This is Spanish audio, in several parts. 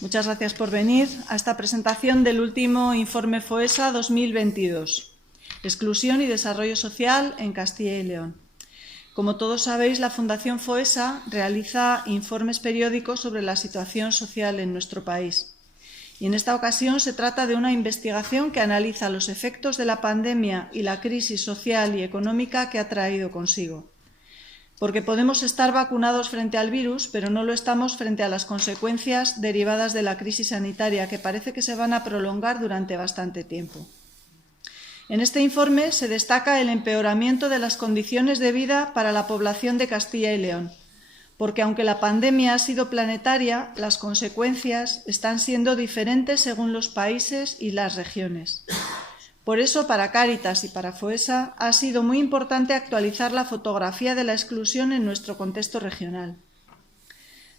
Muchas gracias por venir a esta presentación del último informe FOESA 2022, Exclusión y Desarrollo Social en Castilla y León. Como todos sabéis, la Fundación FOESA realiza informes periódicos sobre la situación social en nuestro país. Y en esta ocasión se trata de una investigación que analiza los efectos de la pandemia y la crisis social y económica que ha traído consigo. Porque podemos estar vacunados frente al virus, pero no lo estamos frente a las consecuencias derivadas de la crisis sanitaria, que parece que se van a prolongar durante bastante tiempo. En este informe se destaca el empeoramiento de las condiciones de vida para la población de Castilla y León, porque aunque la pandemia ha sido planetaria, las consecuencias están siendo diferentes según los países y las regiones. Por eso, para Cáritas y para FOESA ha sido muy importante actualizar la fotografía de la exclusión en nuestro contexto regional.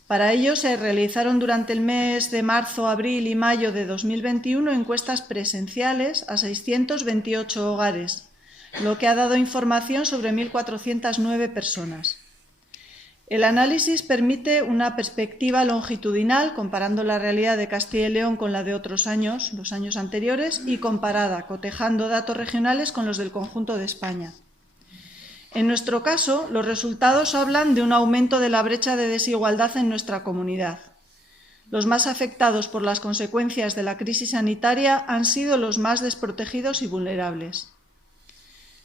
Para ello se realizaron durante el mes de marzo, abril y mayo de 2021 encuestas presenciales a 628 hogares, lo que ha dado información sobre 1.409 personas. El análisis permite una perspectiva longitudinal, comparando la realidad de Castilla y León con la de otros años, los años anteriores, y comparada, cotejando datos regionales con los del conjunto de España. En nuestro caso, los resultados hablan de un aumento de la brecha de desigualdad en nuestra comunidad. Los más afectados por las consecuencias de la crisis sanitaria han sido los más desprotegidos y vulnerables.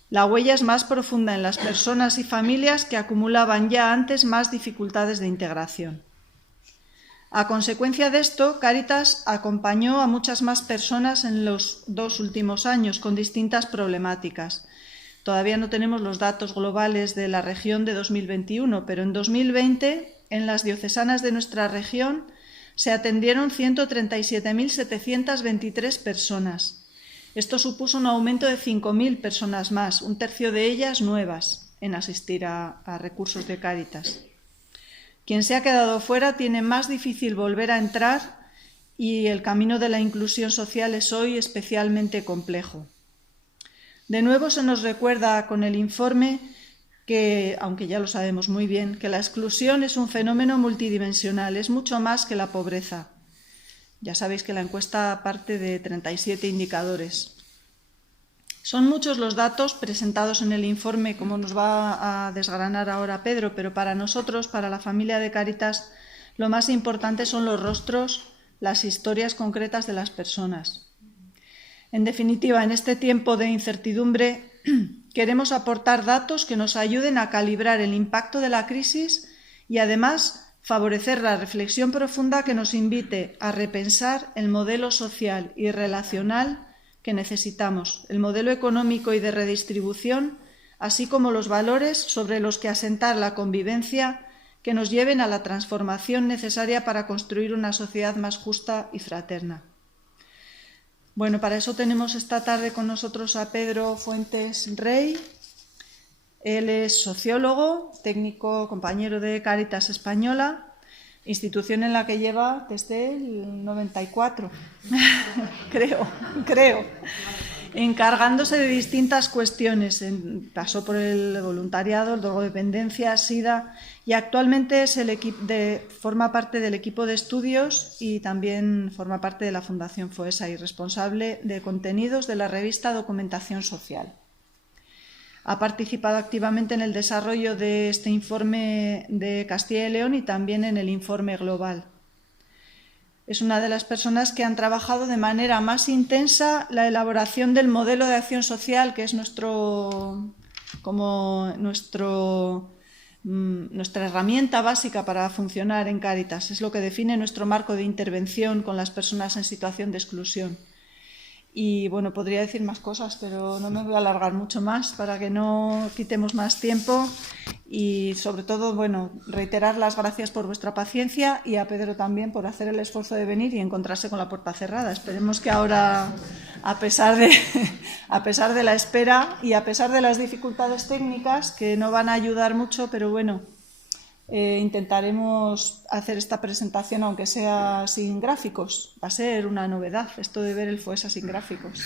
La huella es más profunda en las personas y familias que acumulaban ya antes más dificultades de integración. A consecuencia de esto, Cáritas acompañó a muchas más personas en los 2 últimos años con distintas problemáticas. Todavía no tenemos los datos globales de la región de 2021, pero en 2020, en las diocesanas de nuestra región, se atendieron 137.723 personas. Esto supuso un aumento de 5.000 personas más, un tercio de ellas nuevas, en asistir a recursos de Cáritas. Quien se ha quedado fuera tiene más difícil volver a entrar y el camino de la inclusión social es hoy especialmente complejo. De nuevo se nos recuerda con el informe que, aunque ya lo sabemos muy bien, que la exclusión es un fenómeno multidimensional, es mucho más que la pobreza. Ya sabéis que la encuesta parte de 37 indicadores. Son muchos los datos presentados en el informe, como nos va a desgranar ahora Pedro, pero para nosotros, para la familia de Cáritas, lo más importante son los rostros, las historias concretas de las personas. En definitiva, en este tiempo de incertidumbre, queremos aportar datos que nos ayuden a calibrar el impacto de la crisis y, además, favorecer la reflexión profunda que nos invite a repensar el modelo social y relacional que necesitamos, el modelo económico y de redistribución, así como los valores sobre los que asentar la convivencia que nos lleven a la transformación necesaria para construir una sociedad más justa y fraterna. Bueno, para eso tenemos esta tarde con nosotros a Pedro Fuentes Rey. Él es sociólogo, técnico, compañero de Cáritas Española, institución en la que lleva desde el 94, creo, encargándose de distintas cuestiones. Pasó por el voluntariado, el drogodependencia, SIDA, y actualmente es forma parte del equipo de estudios y también forma parte de la Fundación FOESA y responsable de contenidos de la revista Documentación Social. Ha participado activamente en el desarrollo de este informe de Castilla y León y también en el informe global. Es una de las personas que han trabajado de manera más intensa la elaboración del modelo de acción social, que es nuestra herramienta básica para funcionar en Cáritas. Es lo que define nuestro marco de intervención con las personas en situación de exclusión. Y bueno, podría decir más cosas, pero no me voy a alargar mucho más para que no quitemos más tiempo. Y sobre todo, bueno, reiterar las gracias por vuestra paciencia y a Pedro también por hacer el esfuerzo de venir y encontrarse con la puerta cerrada. Esperemos que ahora, a pesar de la espera y a pesar de las dificultades técnicas, que no van a ayudar mucho, pero bueno, intentaremos hacer esta presentación aunque sea sin gráficos. Va a ser una novedad esto de ver el FOESA sin gráficos.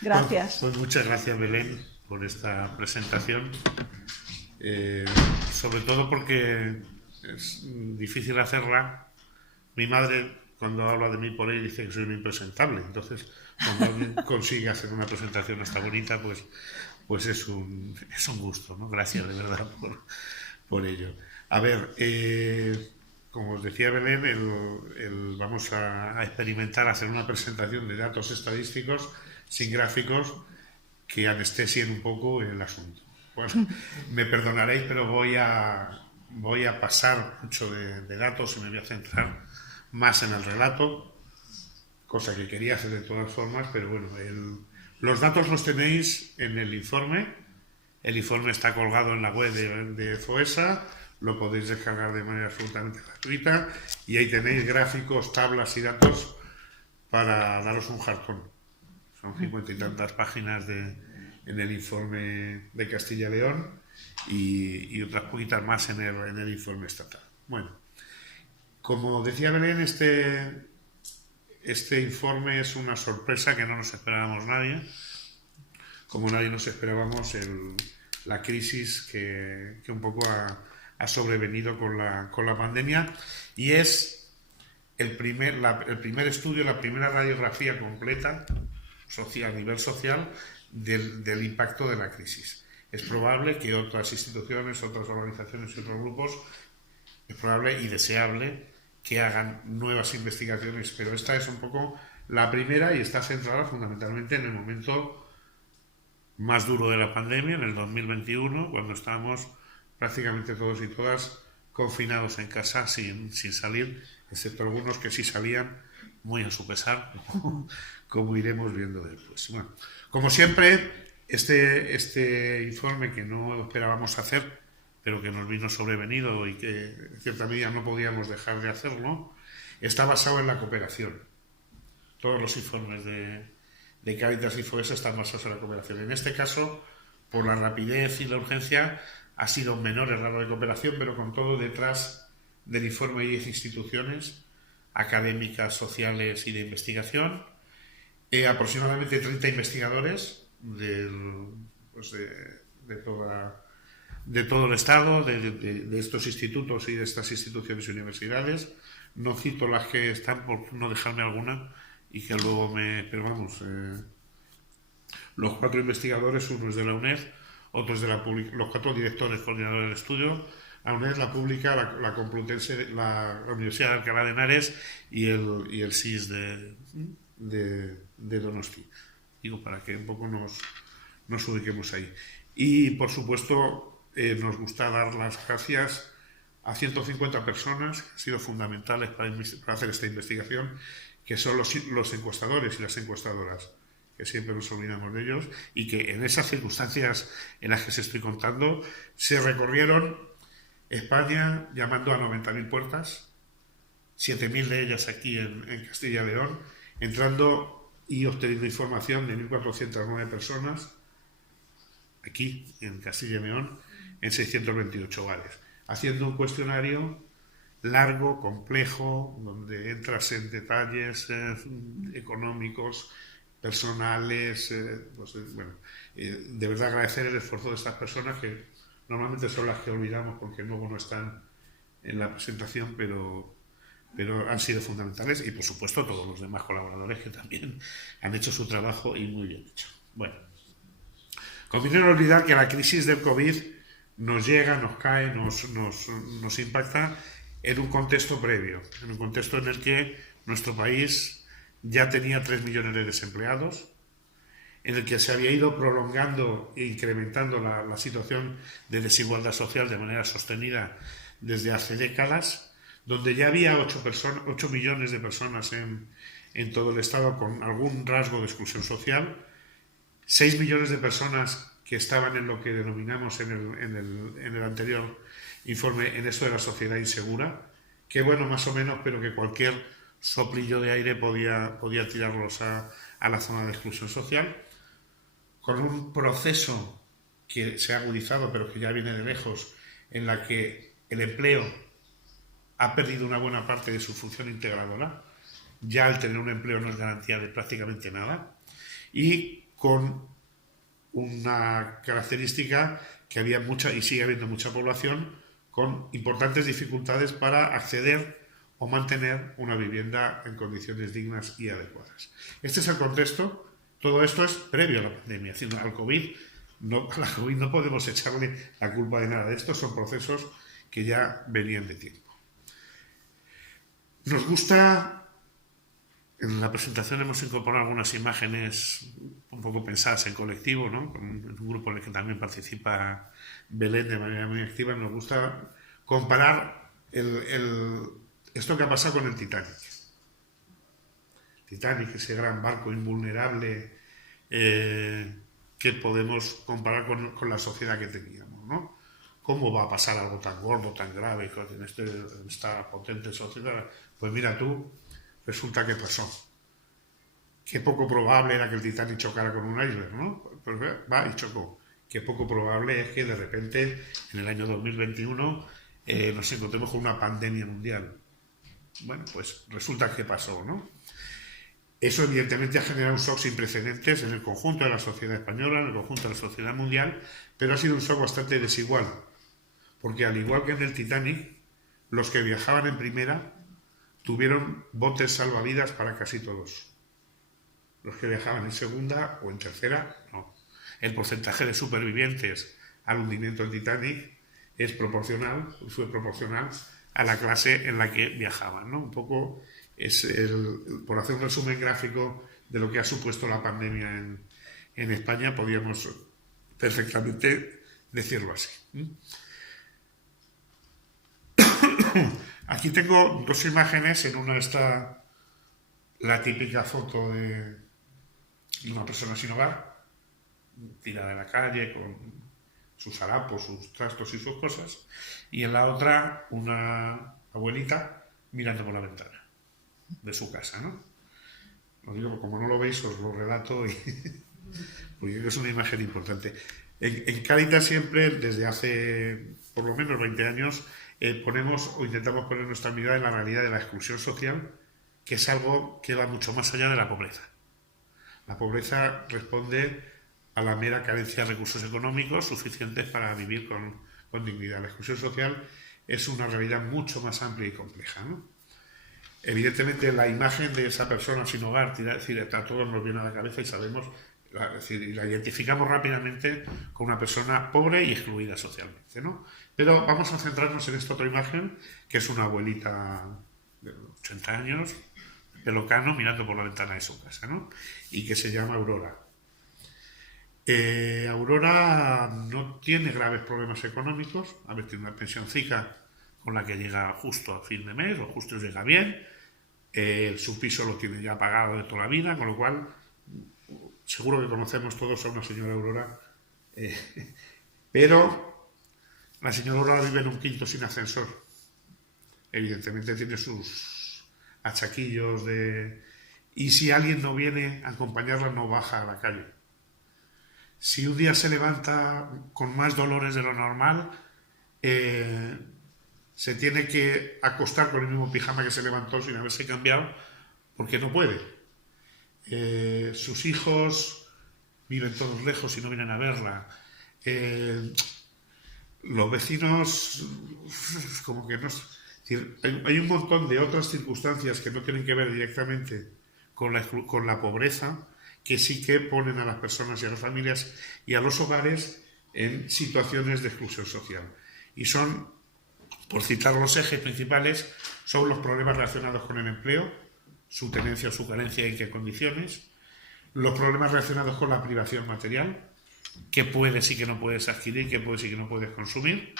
Gracias. Pues muchas gracias, Belén, por esta presentación. Sobre todo porque es difícil hacerla. Mi madre cuando habla de mí por ahí dice que soy un impresentable. Entonces, cuando alguien consigue hacer una presentación hasta bonita, pues es un gusto, ¿no? Gracias de verdad por ello. A ver, como os decía Belén, vamos a experimentar hacer una presentación de datos estadísticos sin gráficos que anestesien un poco el asunto. Bueno, me perdonaréis, pero voy a pasar mucho de datos y me voy a centrar más en el relato, cosa que quería hacer de todas formas, pero bueno, los datos los tenéis en el informe. El informe está colgado en la web de FOESA, lo podéis descargar de manera absolutamente gratuita y ahí tenéis gráficos, tablas y datos para daros un jartón. Son 50 y tantas páginas en el informe de Castilla y León y otras poquitas más en el informe estatal. Bueno, como decía Belén, este informe es una sorpresa que no nos esperábamos nadie, como nadie nos esperábamos la crisis que un poco ha sobrevenido con la pandemia, y es el primer estudio, la primera radiografía completa a nivel social del impacto de la crisis. Es probable que otras instituciones, otras organizaciones y otros grupos, es probable y deseable que hagan nuevas investigaciones, pero esta es un poco la primera y está centrada fundamentalmente en el momento más duro de la pandemia, en el 2021, cuando estábamos prácticamente todos y todas confinados en casa sin salir, excepto algunos que sí salían muy a su pesar, como iremos viendo después. Bueno, como siempre, este informe que no esperábamos hacer, pero que nos vino sobrevenido y que en cierta medida no podíamos dejar de hacerlo, está basado en la cooperación. Todos los informes de Cáritas y FOESA están basados en la cooperación. En este caso, por la rapidez y la urgencia, ha sido menor el grado de cooperación, pero con todo detrás del informe hay 10 instituciones académicas, sociales y de investigación, aproximadamente 30 investigadores de todo el Estado, de estos institutos y de estas instituciones y universidades. No cito las que están por no dejarme alguna y que luego pero vamos, los 4 investigadores, uno es de la UNED, otro es de la pública, los 4 directores coordinadores del estudio, la UNED, la pública, la Complutense, la Universidad de Alcalá de Henares y el SIS de Donosti. Digo, para que un poco nos ubiquemos ahí. Y, por supuesto, nos gusta dar las gracias a 150 personas que han sido fundamentales para hacer esta investigación, que son los encuestadores y las encuestadoras, que siempre nos olvidamos de ellos, y que en esas circunstancias en las que os estoy contando se recorrieron España llamando a 90.000 puertas, 7.000 de ellas aquí en Castilla y León, entrando y obteniendo información de 1.409 personas aquí en Castilla y León en 628 hogares, haciendo un cuestionario largo, complejo, donde entras en detalles económicos, personales, de verdad agradecer el esfuerzo de estas personas que normalmente son las que olvidamos porque luego no están en la presentación, pero han sido fundamentales, y por supuesto todos los demás colaboradores que también han hecho su trabajo y muy bien hecho. Bueno, conviene no olvidar que la crisis del COVID nos llega, nos cae, nos impacta en un contexto previo, en un contexto en el que nuestro país ya tenía 3 millones de desempleados, en el que se había ido prolongando e incrementando la situación de desigualdad social de manera sostenida desde hace décadas, donde ya había 8 millones de personas en todo el Estado con algún rasgo de exclusión social, 6 millones de personas que estaban en lo que denominamos en el anterior informe en esto de la sociedad insegura, que bueno, más o menos, pero que cualquier soplillo de aire podía tirarlos a la zona de exclusión social, con un proceso que se ha agudizado, pero que ya viene de lejos, en la que el empleo ha perdido una buena parte de su función integradora. Ya el tener un empleo no es garantía de prácticamente nada, y con una característica que había mucha y sigue habiendo mucha población con importantes dificultades para acceder o mantener una vivienda en condiciones dignas y adecuadas. Este es el contexto. Todo esto es previo a la pandemia. Es decir, al COVID, a la COVID no podemos echarle la culpa de nada. Estos son procesos que ya venían de tiempo. Nos gusta, en la presentación hemos incorporado algunas imágenes un poco pensadas en colectivo, ¿no? Con un grupo en el que también participa Belén de manera muy activa. Nos gusta comparar esto que ha pasado con el Titanic. Titanic, ese gran barco invulnerable que podemos comparar con la sociedad que teníamos, ¿no? ¿Cómo va a pasar algo tan gordo, tan grave en esta potente sociedad? Pues mira tú, resulta que pasó. Qué poco probable era que el Titanic chocara con un iceberg, ¿no? Pues va y chocó. Qué poco probable es que de repente, en el año 2021, nos encontremos con una pandemia mundial. Bueno, pues resulta que pasó, ¿no? Eso evidentemente ha generado un shock sin precedentes en el conjunto de la sociedad española, en el conjunto de la sociedad mundial, pero ha sido un shock bastante desigual, porque al igual que en el Titanic, los que viajaban en primera tuvieron botes salvavidas para casi todos. Los que viajaban en segunda o en tercera, no. El porcentaje de supervivientes al hundimiento del Titanic fue proporcional a la clase en la que viajaban, ¿no? Un poco es por hacer un resumen gráfico de lo que ha supuesto la pandemia en España, podríamos perfectamente decirlo así. Aquí tengo dos imágenes. En una está la típica foto de una persona sin hogar, tirada en la calle con sus harapos, sus trastos y sus cosas, y en la otra una abuelita mirando por la ventana de su casa, ¿no? Os digo, como no lo veis, os lo relato porque es una imagen importante. En Cáritas siempre, desde hace por lo menos 20 años, ponemos o intentamos poner nuestra mirada en la realidad de la exclusión social, que es algo que va mucho más allá de la pobreza. La pobreza responde a la mera carencia de recursos económicos suficientes para vivir con dignidad. La exclusión social es una realidad mucho más amplia y compleja, ¿no? Evidentemente, la imagen de esa persona sin hogar, es decir, a todos nos viene a la cabeza y sabemos, es decir, y la identificamos rápidamente con una persona pobre y excluida socialmente, ¿no? Pero vamos a centrarnos en esta otra imagen, que es una abuelita de 80 años, pelo cano, mirando por la ventana de su casa, ¿no? Y que se llama Aurora. Aurora no tiene graves problemas económicos, a ver, tiene una pensioncica con la que llega justo a fin de mes, o justo llega bien, su piso lo tiene ya pagado de toda la vida, con lo cual seguro que conocemos todos a una señora Aurora, pero la señora Aurora vive en un quinto sin ascensor. Evidentemente tiene sus achaquillos y si alguien no viene a acompañarla, no baja a la calle. Si un día se levanta con más dolores de lo normal, se tiene que acostar con el mismo pijama que se levantó sin haberse cambiado, porque no puede. Sus hijos viven todos lejos y no vienen a verla. Los vecinos, como que no... Es decir, hay un montón de otras circunstancias que no tienen que ver directamente con la pobreza, que sí que ponen a las personas y a las familias y a los hogares en situaciones de exclusión social. Y son, por citar los ejes principales, son los problemas relacionados con el empleo, su tenencia o su carencia y en qué condiciones, los problemas relacionados con la privación material, qué puedes y qué no puedes adquirir, qué puedes y qué no puedes consumir,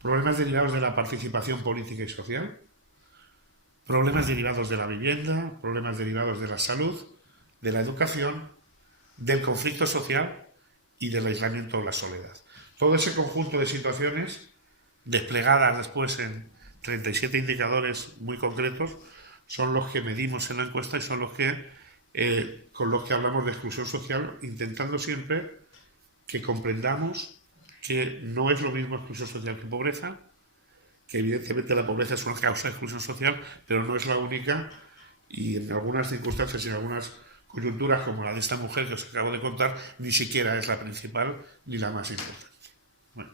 problemas derivados de la participación política y social, problemas derivados de la vivienda, problemas derivados de la salud, de la educación, del conflicto social y del aislamiento o la soledad. Todo ese conjunto de situaciones, desplegadas después en 37 indicadores muy concretos, son los que medimos en la encuesta y son los que, con los que hablamos de exclusión social, intentando siempre que comprendamos que no es lo mismo exclusión social que pobreza, que evidentemente la pobreza es una causa de exclusión social, pero no es la única, y en algunas circunstancias y en algunas coyunturas como la de esta mujer que os acabo de contar, ni siquiera es la principal ni la más importante. Bueno.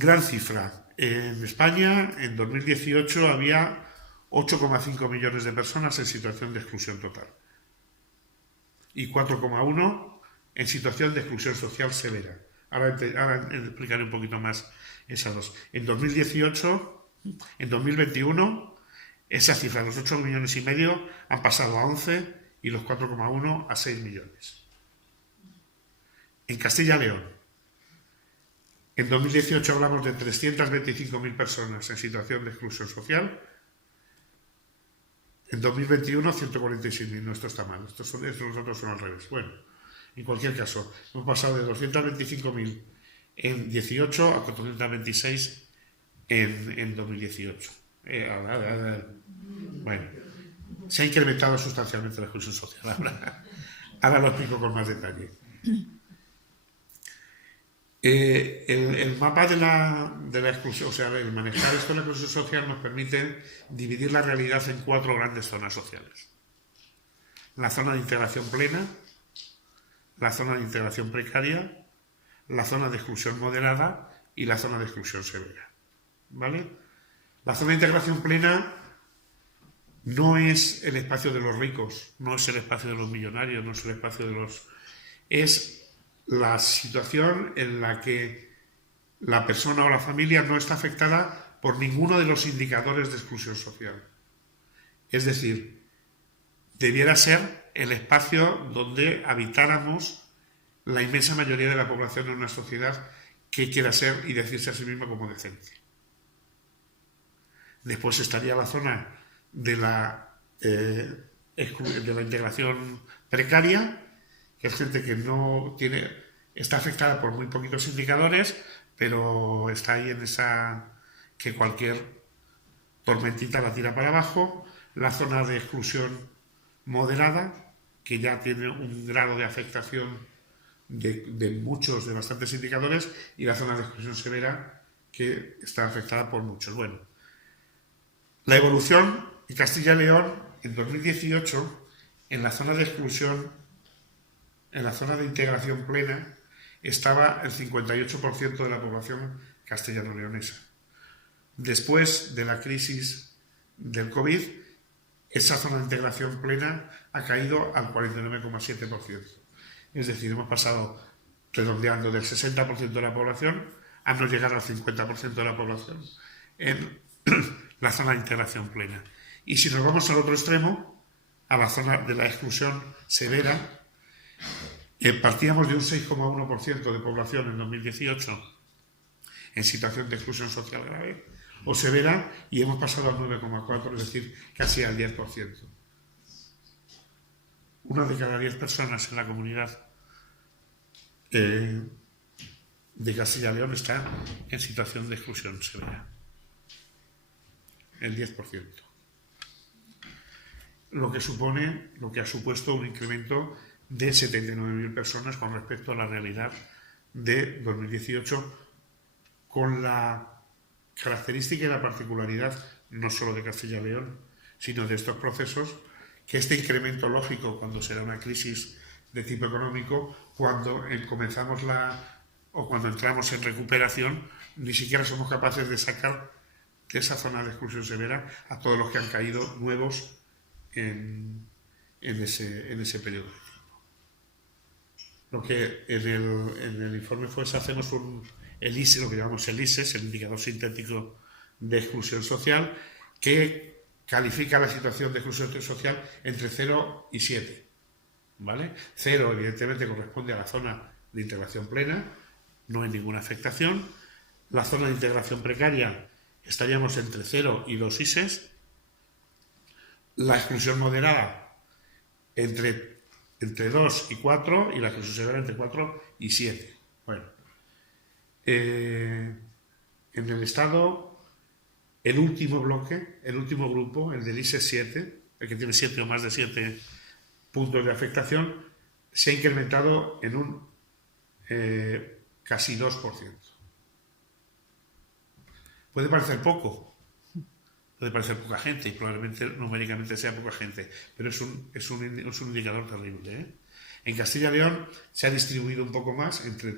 Gran cifra. En España, en 2018, había 8,5 millones de personas en situación de exclusión total y 4,1 en situación de exclusión social severa. Ahora explicaré un poquito más esas dos. En 2018, en 2021, esa cifra, los 8,5 millones han pasado a 11 y los 4,1 a 6 millones. En Castilla y León, en 2018 hablamos de 325.000 personas en situación de exclusión social. En 2021, 146.000. No, esto está mal. Los otros son al revés. Bueno, en cualquier caso, hemos pasado de 225.000 en 18 a 426 en 2018. Bueno, se ha incrementado sustancialmente la exclusión social. Ahora lo explico con más detalle. El mapa de la exclusión, o sea, el manejar esto de la exclusión social nos permite dividir la realidad en 4 grandes zonas sociales. La zona de integración plena, la zona de integración precaria, la zona de exclusión moderada y la zona de exclusión severa. ¿Vale? La zona de integración plena no es el espacio de los ricos, no es el espacio de los millonarios, no es el espacio de los... Es la situación en la que la persona o la familia no está afectada por ninguno de los indicadores de exclusión social. Es decir, debiera ser el espacio donde habitáramos la inmensa mayoría de la población en una sociedad que quiera ser y decirse a sí misma como decente. Después estaría la zona de la integración precaria, que es gente que está afectada por muy poquitos indicadores, pero está ahí en esa que cualquier tormentita la tira para abajo. La zona de exclusión moderada, que ya tiene un grado de afectación de bastantes indicadores, y la zona de exclusión severa, que está afectada por muchos. Bueno, la evolución en Castilla y León en 2018, en la zona de exclusión, en la zona de integración plena, estaba el 58% de la población castellano-leonesa. Después de la crisis del COVID, esa zona de integración plena ha caído al 49,7%. Es decir, hemos pasado, redondeando, del 60% de la población a no llegar al 50% de la población en la zona de integración plena. Y si nos vamos al otro extremo, a la zona de la exclusión severa, partíamos de un 6,1% de población en 2018 en situación de exclusión social grave o severa, y hemos pasado al 9,4%, es decir, casi al 10%. Una de cada 10 personas en la comunidad de Castilla y León está en situación de exclusión severa. El 10%. Lo que ha supuesto un incremento de 79.000 personas con respecto a la realidad de 2018, con la característica y la particularidad no solo de Castilla y León, sino de estos procesos, que este incremento lógico cuando será una crisis de tipo económico, cuando cuando entramos en recuperación, ni siquiera somos capaces de sacar de esa zona de exclusión severa a todos los que han caído nuevos en ese periodo de tiempo. Lo que en el informe FOESA hacemos el ISE, lo que llamamos el ISES, el indicador sintético de exclusión social, que califica la situación de exclusión social entre 0 y 7. ¿Vale? 0, evidentemente, corresponde a la zona de integración plena, no hay ninguna afectación. La zona de integración precaria estaríamos entre 0 y 2 ISES. La exclusión moderada entre 2 y 4, y la exclusión severa entre 4 y 7. Bueno, en el Estado, el último bloque, el último grupo, el del ISES 7, el que tiene 7 o más de 7 puntos de afectación, se ha incrementado en un casi 2%. Puede parecer poco, puede parecer poca gente, y probablemente numéricamente sea poca gente, pero es un indicador terrible, ¿eh? En Castilla y León se ha distribuido un poco más entre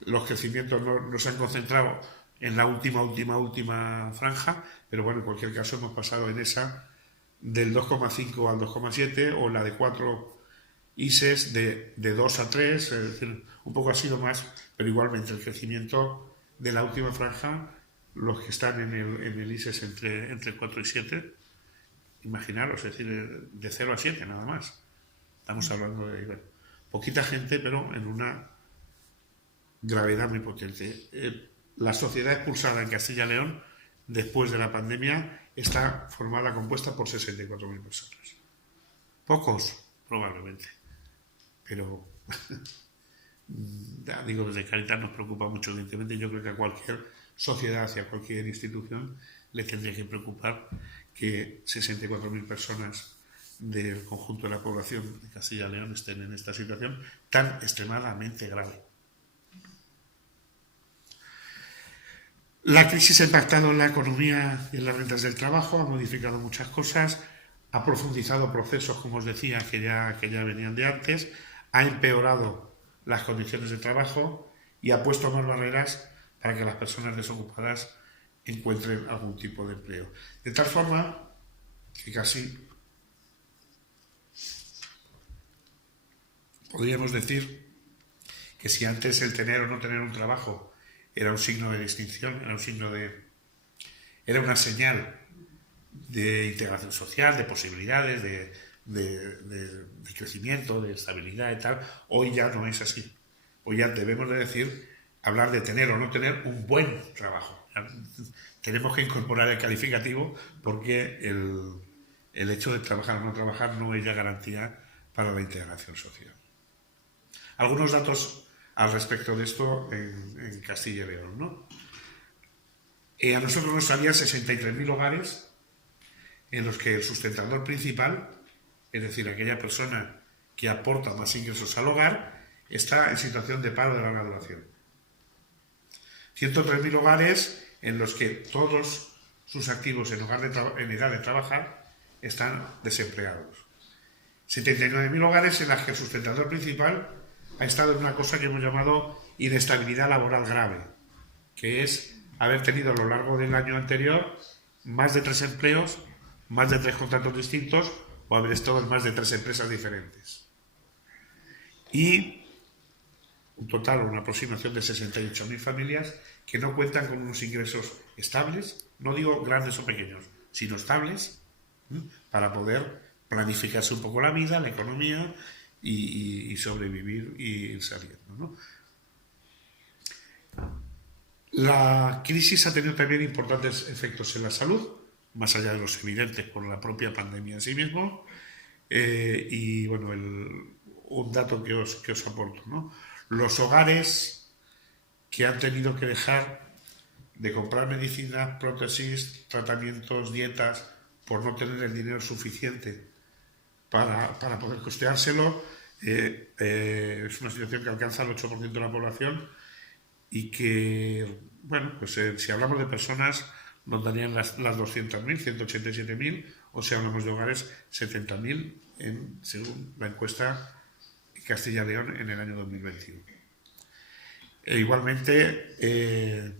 los crecimientos no se han concentrado en la última franja, pero bueno, en cualquier caso hemos pasado en esa del 2,5 al 2,7 o la de 4 ISES de 2 a 3, es decir, un poco ha sido más, pero igualmente el crecimiento de la última franja, los que están en el ISES entre 4 y 7, imaginaros, es decir, de 0 a 7 nada más. Estamos hablando de poquita gente, pero en una gravedad muy potente. La sociedad expulsada en Castilla y León, después de la pandemia, está compuesta por 64.000 personas. Pocos, probablemente, pero digo, desde Cáritas nos preocupa mucho, evidentemente. Yo creo que a cualquier sociedad, hacia cualquier institución, le tendría que preocupar que 64.000 personas del conjunto de la población de Castilla y León estén en esta situación tan extremadamente grave. La crisis ha impactado en la economía y en las rentas del trabajo, ha modificado muchas cosas, ha profundizado procesos, como os decía, que ya venían de antes, ha empeorado las condiciones de trabajo y ha puesto más barreras para que las personas desocupadas encuentren algún tipo de empleo. De tal forma que casi podríamos decir que si antes el tener o no tener un trabajo era un signo de distinción, era una señal de integración social, de posibilidades, de crecimiento, de estabilidad y tal, hoy ya no es así. Hoy ya debemos de hablar de tener o no tener un buen trabajo. Tenemos que incorporar el calificativo porque el hecho de trabajar o no trabajar no es ya garantía para la integración social. Algunos datos al respecto de esto en Castilla y León, ¿no? A nosotros nos salían 63.000 hogares en los que el sustentador principal, es decir, aquella persona que aporta más ingresos al hogar, está en situación de paro de larga duración. 103.000 hogares en los que todos sus activos en edad de trabajar están desempleados. 79.000 hogares en los que el sustentador principal ha estado en una cosa que hemos llamado inestabilidad laboral grave, que es haber tenido a lo largo del año anterior más de 3 empleos, más de 3 contratos distintos o haber estado en más de 3 empresas diferentes. Y un total, una aproximación de 68.000 familias que no cuentan con unos ingresos estables, no digo grandes o pequeños, sino estables, para poder planificarse un poco la vida, la economía y sobrevivir y ir saliendo, ¿no? La crisis ha tenido también importantes efectos en la salud, más allá de los evidentes por la propia pandemia en sí mismo. Y bueno, un dato que os aporto, ¿no? Los hogares que han tenido que dejar de comprar medicinas, prótesis, tratamientos, dietas, por no tener el dinero suficiente para poder costeárselo, es una situación que alcanza el 8% de la población y que, bueno, pues si hablamos de personas, rondarían las 200.000, 187.000, o si hablamos de hogares, 70.000, según la encuesta Castilla y León en el año 2021. Igualmente,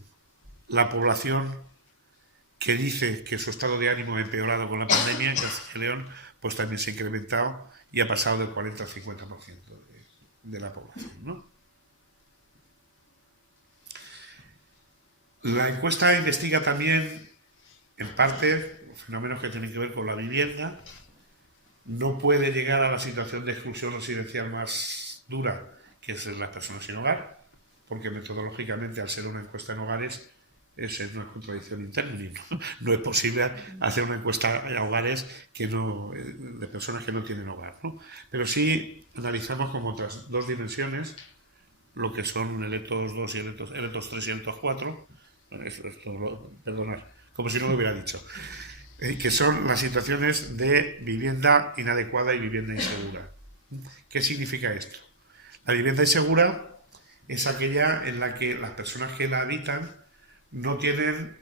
la población que dice que su estado de ánimo ha empeorado con la pandemia en Castilla y León, pues también se ha incrementado y ha pasado del 40 al 50% de la población, ¿no? La encuesta investiga también, en parte, los fenómenos que tienen que ver con la vivienda. No puede llegar a la situación de exclusión residencial más dura, que es las personas sin hogar, porque metodológicamente, al ser una encuesta en hogares, es una contradicción interna. No es posible hacer una encuesta a hogares de personas que no tienen hogar, ¿no? Pero sí analizamos como otras 2 dimensiones, lo que son el ETOS 2 y el ETOS 3 y el ETOS 4, perdonad, como si no lo hubiera dicho, que son las situaciones de vivienda inadecuada y vivienda insegura. ¿Qué significa esto? La vivienda insegura es aquella en la que las personas que la habitan no tienen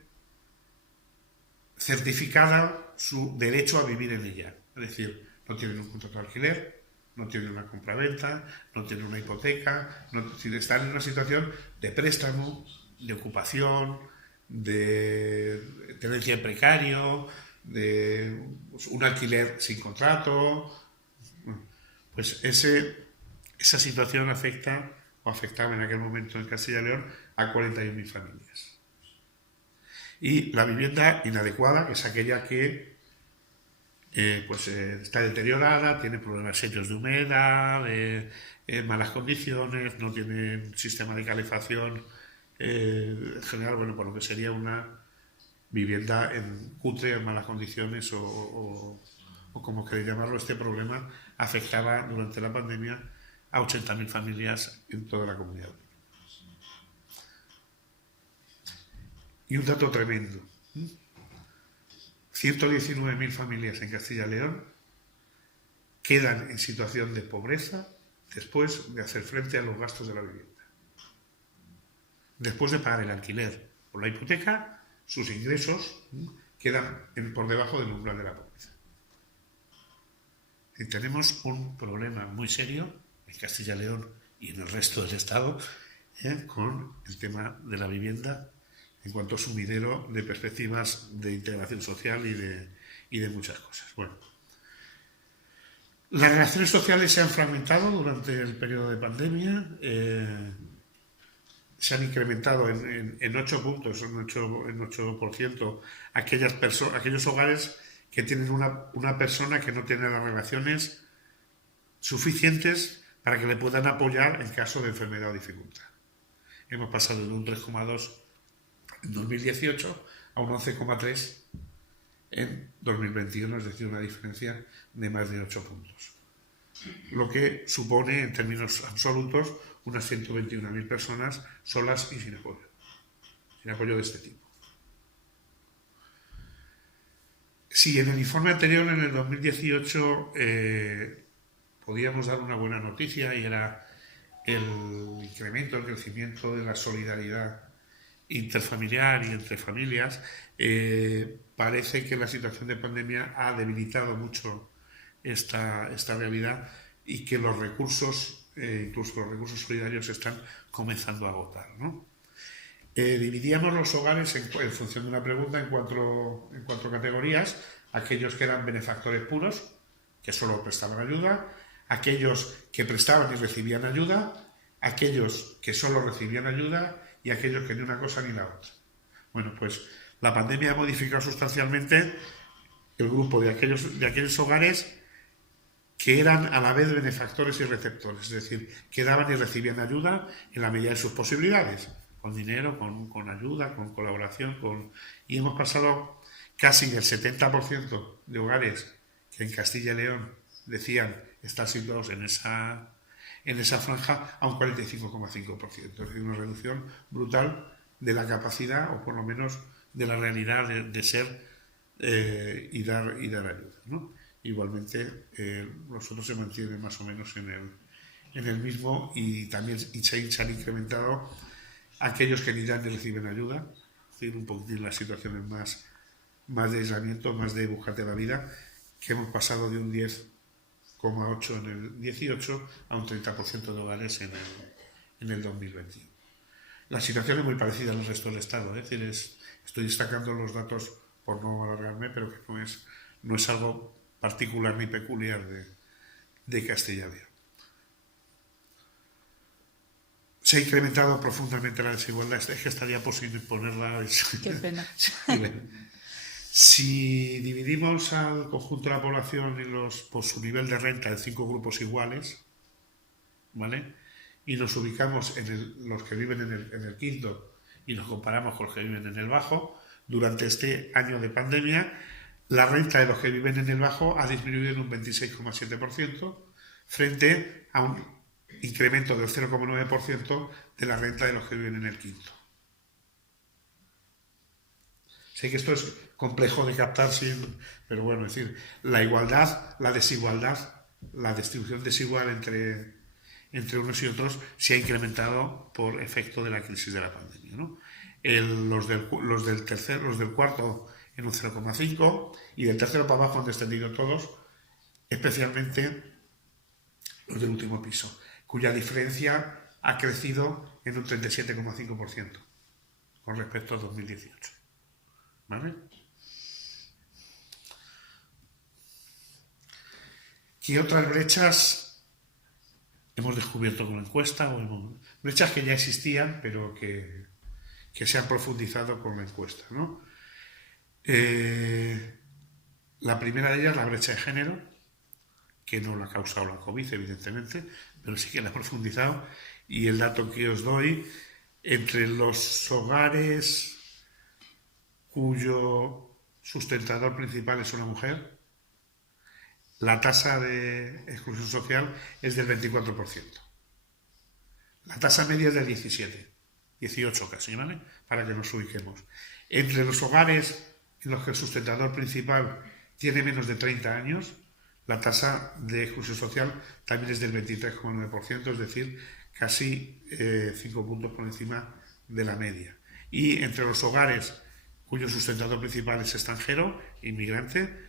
certificada su derecho a vivir en ella. Es decir, no tienen un contrato de alquiler, no tienen una compraventa, no tienen una hipoteca, están en una situación de préstamo, de ocupación, de tenencia en precario, de un alquiler sin contrato. Pues esa situación afectaba en aquel momento en Castilla y León a 41.000 familias. Y la vivienda inadecuada, que es aquella que está deteriorada, tiene problemas serios de humedad, malas condiciones, no tiene un sistema de calefacción en general, bueno, por lo que sería una vivienda cutre, en malas condiciones o como queréis llamarlo. Este problema afectaba durante la pandemia a 80.000 familias en toda la comunidad. Y un dato tremendo. 119.000 familias en Castilla y León quedan en situación de pobreza después de hacer frente a los gastos de la vivienda. Después de pagar el alquiler o la hipoteca, sus ingresos quedan por debajo del umbral de la pobreza. Y tenemos un problema muy serio en Castilla y León y en el resto del Estado con el tema de la vivienda en cuanto a sumidero de perspectivas de integración social y de muchas cosas. Bueno, las relaciones sociales se han fragmentado durante el periodo de pandemia, se han incrementado en 8 puntos, en 8% aquellos hogares que tienen una persona que no tiene las relaciones suficientes para que le puedan apoyar en caso de enfermedad o dificultad. Hemos pasado de un 3,2 en 2018 a un 11,3 en 2021, es decir, una diferencia de más de 8 puntos. Lo que supone, en términos absolutos, unas 121.000 personas solas y sin apoyo de este tipo. Si en el informe anterior, en el 2018, podíamos dar una buena noticia y era el incremento, el crecimiento de la solidaridad interfamiliar y entre familias, parece que la situación de pandemia ha debilitado mucho esta realidad y que los recursos, incluso los recursos solidarios, se están comenzando a agotar, ¿no? Dividíamos los hogares en función de una pregunta en cuatro categorías: aquellos que eran benefactores puros, que solo prestaban ayuda; aquellos que prestaban y recibían ayuda; aquellos que solo recibían ayuda; y aquellos que ni una cosa ni la otra. Bueno, pues la pandemia ha modificado sustancialmente el grupo de aquellos hogares que eran a la vez benefactores y receptores, es decir, que daban y recibían ayuda en la medida de sus posibilidades, con dinero, con ayuda, con colaboración, y hemos pasado casi del 70% de hogares que en Castilla y León decían estar situados en esa franja a un 45,5%, es decir, una reducción brutal de la capacidad, o por lo menos de la realidad de ser y dar ayuda, ¿no? Igualmente, los otros se mantienen más o menos en el mismo, y también se han incrementado aquellos que ni dan ni reciben ayuda, es decir, un poquitín las situaciones más de aislamiento, más de búscate la vida, que hemos pasado de un 10,8 en el 18 a un 30% de hogares en el 2021. La situación es muy parecida al resto del Estado, es decir, estoy destacando los datos por no alargarme, pero que no es algo particular ni peculiar de Castilla y León. Se ha incrementado profundamente la desigualdad. Es que estaría posible ponerla. Qué pena. Si dividimos al conjunto de la población por su nivel de renta en 5 grupos iguales, ¿vale?, y nos ubicamos en los que viven en el quinto y nos comparamos con los que viven en el bajo, durante este año de pandemia, la renta de los que viven en el bajo ha disminuido en un 26,7% frente a un incremento del 0,9% de la renta de los que viven en el quinto. Sé que esto es complejo de captar, pero bueno, es decir, la igualdad, la desigualdad, la distribución desigual entre unos y otros se ha incrementado por efecto de la crisis de la pandemia, ¿no? Los del cuarto en un 0,5 y del tercero para abajo han descendido todos, especialmente los del último piso, cuya diferencia ha crecido en un 37,5% con respecto a 2018. ¿Vale? ¿Qué otras brechas hemos descubierto con la encuesta? Brechas que ya existían, pero que se han profundizado con la encuesta, ¿no? La primera de ellas, la brecha de género, que no la ha causado la COVID, evidentemente, pero sí que la ha profundizado. Y el dato que os doy, entre los hogares cuyo sustentador principal es una mujer, la tasa de exclusión social es del 24%. La tasa media es del 18 casi, ¿vale? Para que nos ubiquemos. Entre los hogares en los que el sustentador principal tiene menos de 30 años, la tasa de exclusión social también es del 23,9%, es decir, casi 5 puntos por encima de la media. Y entre los hogares cuyo sustentador principal es extranjero, inmigrante,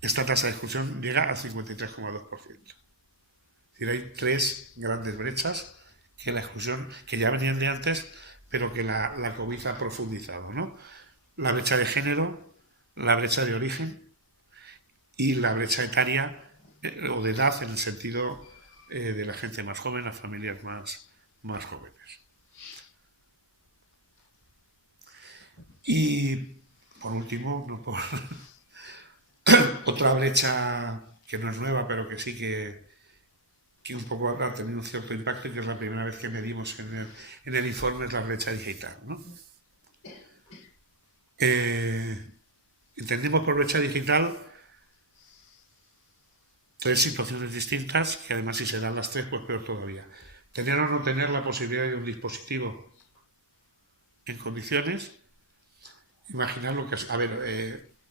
esta tasa de exclusión llega al 53,2%. Es decir, hay tres grandes brechas que la exclusión, que ya venían de antes, pero que la COVID ha profundizado, ¿no? La brecha de género, la brecha de origen y la brecha etaria o de edad en el sentido de la gente más joven, las familias más jóvenes. Y por último, otra brecha que no es nueva, pero que sí que un poco ha tenido un cierto impacto y que es la primera vez que medimos en el informe, es la brecha digital, ¿no? Entendemos por brecha digital tres situaciones distintas, que además si se dan las tres, pues peor todavía. Tener o no tener la posibilidad de un dispositivo en condiciones. Imaginar lo que es,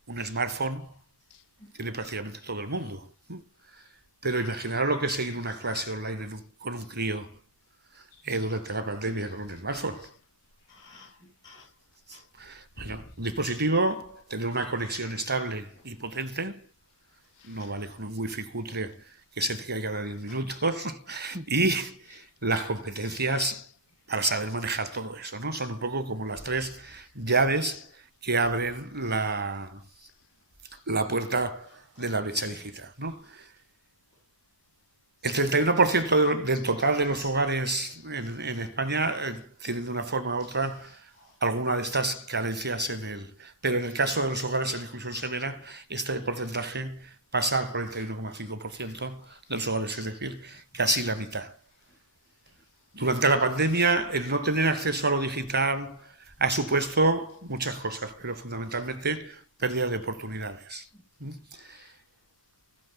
un smartphone tiene prácticamente todo el mundo, ¿no? Pero imaginaros lo que es seguir una clase online con un crío durante la pandemia con un smartphone. Bueno, un dispositivo, tener una conexión estable y potente, no vale con un wifi cutre que se te caiga cada 10 minutos, y las competencias para saber manejar todo eso, ¿no? Son un poco como las tres llaves que abren la puerta de la brecha digital, ¿no? El 31% del total de los hogares en España tienen de una forma u otra alguna de estas carencias pero en el caso de los hogares en exclusión severa, este porcentaje pasa al 41,5% de los hogares, es decir, casi la mitad. Durante la pandemia, el no tener acceso a lo digital ha supuesto muchas cosas, pero fundamentalmente pérdida de oportunidades.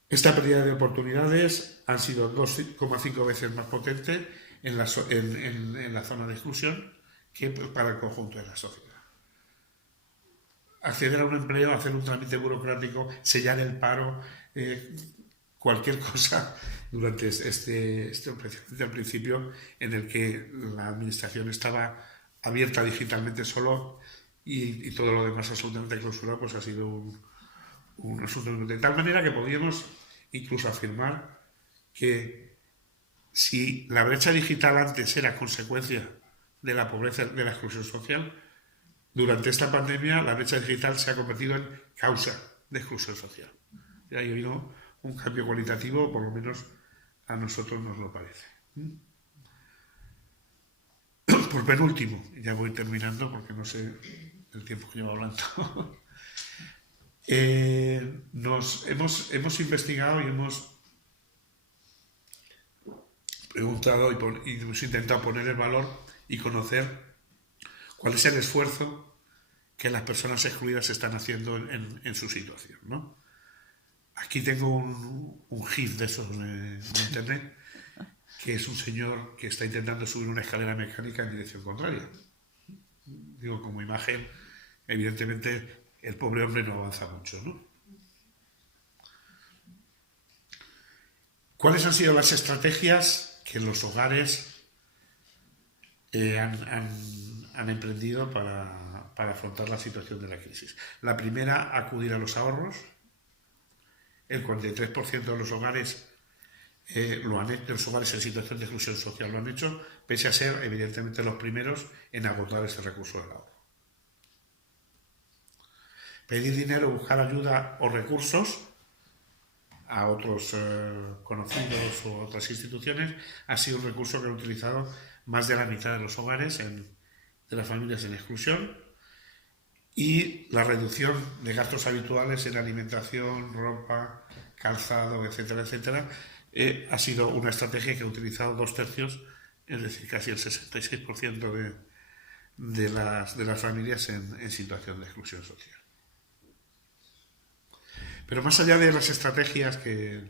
Esta pérdida de oportunidades han sido 2,5 veces más potente en la zona de exclusión que para el conjunto de la sociedad. Acceder a un empleo, hacer un trámite burocrático, sellar el paro, cualquier cosa durante al principio en el que la administración estaba abierta digitalmente solo y todo lo demás absolutamente clausurado, pues ha sido un asunto de tal manera que podríamos incluso afirmar que si la brecha digital antes era consecuencia de la pobreza, de la exclusión social, durante esta pandemia la brecha digital se ha convertido en causa de exclusión social. Y ha habido un cambio cualitativo, por lo menos a nosotros nos lo parece. Por penúltimo, ya voy terminando porque no sé el tiempo que llevo hablando. Hemos investigado y hemos preguntado y hemos intentado poner el valor y conocer cuál es el esfuerzo que las personas excluidas están haciendo en su situación, ¿no? Aquí tengo un GIF de esos de internet, que es un señor que está intentando subir una escalera mecánica en dirección contraria. Digo, como imagen, evidentemente el pobre hombre no avanza mucho, ¿no? ¿Cuáles han sido las estrategias que los hogares han emprendido para afrontar la situación de la crisis? La primera, acudir a los ahorros. El 43% de los hogares los hogares en situación de exclusión social lo han hecho, pese a ser evidentemente los primeros en agotar ese recurso del ahorro. Pedir dinero, buscar ayuda o recursos a otros conocidos o otras instituciones ha sido un recurso que han utilizado más de la mitad de los hogares de las familias en exclusión, y la reducción de gastos habituales en alimentación, ropa, calzado, etcétera, etcétera, ha sido una estrategia que ha utilizado 2/3, es decir, casi el 66% de las familias en situación de exclusión social. Pero más allá de las estrategias que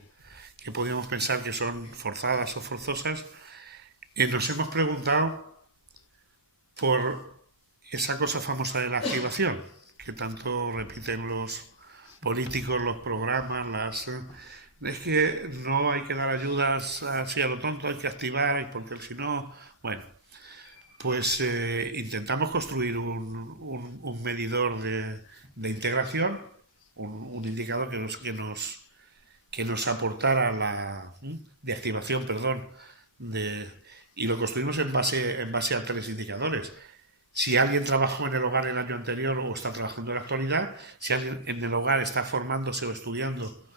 podríamos pensar que son forzadas o forzosas, nos hemos preguntado por esa cosa famosa de la activación, que tanto repiten los políticos, los programas, es que no hay que dar ayudas así a lo tonto, hay que activar, porque si no, bueno, pues intentamos construir un medidor de integración, un indicador que nos aportara de activación, perdón, y lo construimos en base a 3 indicadores. Si alguien trabajó en el hogar el año anterior o está trabajando en la actualidad, si alguien en el hogar está formándose o estudiando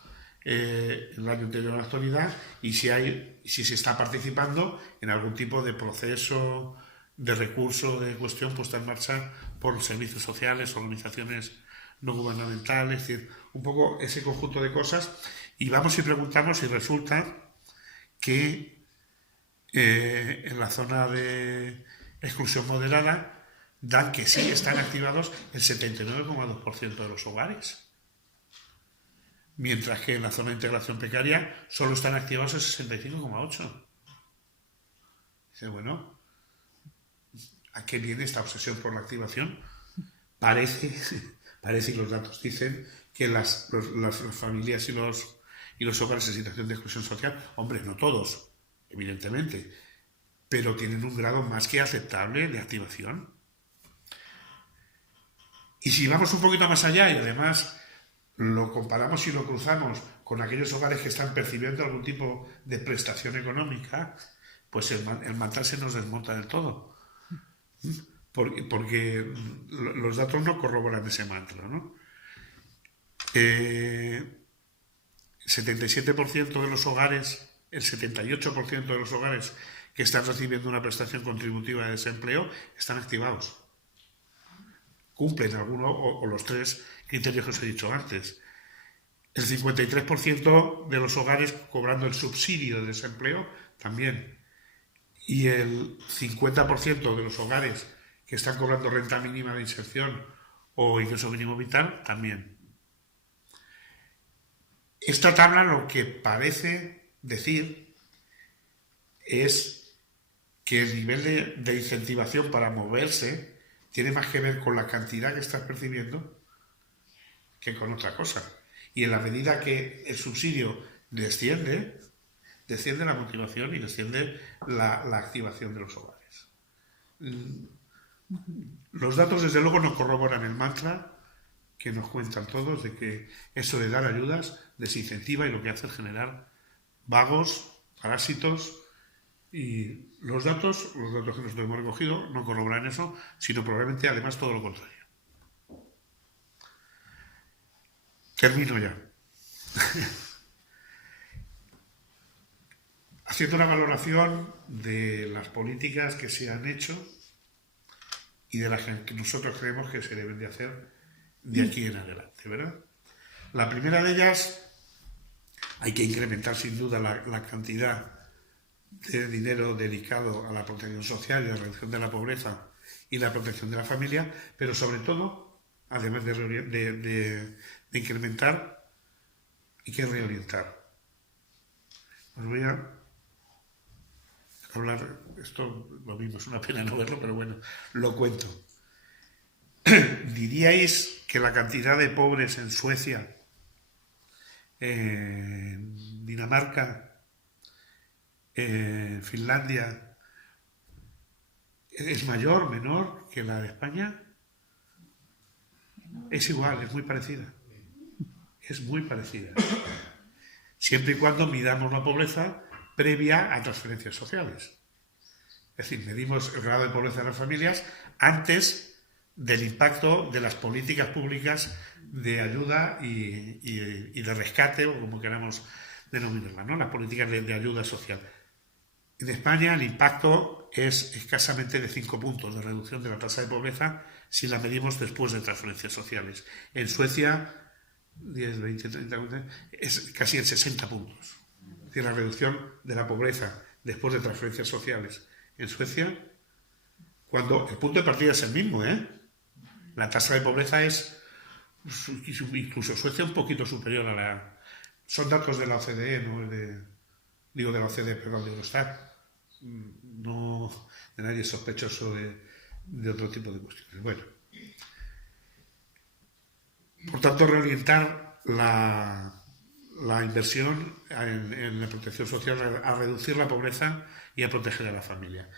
el año anterior a la actualidad, y si se está participando en algún tipo de proceso, de recurso, de cuestión puesta en marcha por servicios sociales, organizaciones no gubernamentales, es decir, un poco ese conjunto de cosas, y vamos y preguntamos y resulta que en la zona de exclusión moderada dan que sí están activados el 79,2% de los hogares, mientras que en la zona de integración precaria solo están activados el 65,8%. Dice, bueno, ¿a qué viene esta obsesión por la activación? Parece y los datos dicen que las familias y los hogares en situación de exclusión social, hombre, no todos, evidentemente, pero tienen un grado más que aceptable de activación. Y si vamos un poquito más allá y además lo comparamos y lo cruzamos con aquellos hogares que están percibiendo algún tipo de prestación económica, pues el mantra se nos desmonta del todo. Porque los datos no corroboran ese mantra, ¿no? 77% de los hogares, el 78% de los hogares que están recibiendo una prestación contributiva de desempleo están activados. Cumplen alguno o los 3 criterios que os he dicho antes. El 53% de los hogares cobrando el subsidio de desempleo también. Y el 50% de los hogares que están cobrando renta mínima de inserción o ingreso mínimo vital también. Esta tabla lo que parece decir es que el nivel de incentivación para moverse tiene más que ver con la cantidad que estás percibiendo que con otra cosa. Y en la medida que el subsidio desciende la motivación y desciende la activación de los hogares. Los datos, desde luego, nos corroboran el mantra que nos cuentan todos de que eso de dar ayudas desincentiva y lo que hace es generar vagos, parásitos, y los datos que nosotros hemos recogido no corroboran eso, sino probablemente además todo lo contrario. Termino ya. Haciendo una valoración de las políticas que se han hecho y de las que nosotros creemos que se deben de hacer de aquí en adelante, ¿verdad? La primera de ellas, hay que incrementar sin duda la cantidad de dinero dedicado a la protección social y la reducción de la pobreza y la protección de la familia, pero sobre todo, además de incrementar, hay que reorientar. Os voy a hablar, esto lo mismo, es una pena no verlo, pero bueno, lo cuento. ¿Diríais que la cantidad de pobres en Suecia, en Dinamarca, en Finlandia, es mayor, menor que la de España? Es igual, es muy parecida. Es muy parecida. Siempre y cuando midamos la pobreza previa a transferencias sociales. Es decir, medimos el grado de pobreza de las familias antes del impacto de las políticas públicas de ayuda y de rescate, o como queramos denominarla, ¿no? Las políticas de ayuda social. En España el impacto es escasamente de 5 puntos de reducción de la tasa de pobreza si la medimos después de transferencias sociales. En Suecia, 10, 20, 30, 40, es casi en 60 puntos. Es decir, la reducción de la pobreza después de transferencias sociales. En Suecia, cuando el punto de partida es el mismo, la tasa de pobreza es, incluso Suecia, un poquito superior a la... Son datos de la OCDE, no de la OCDE, perdón, de Eurostat. No de nadie sospechoso de otro tipo de cuestiones. Bueno, por tanto, reorientar la inversión en la protección social a reducir la pobreza y a proteger a la familia.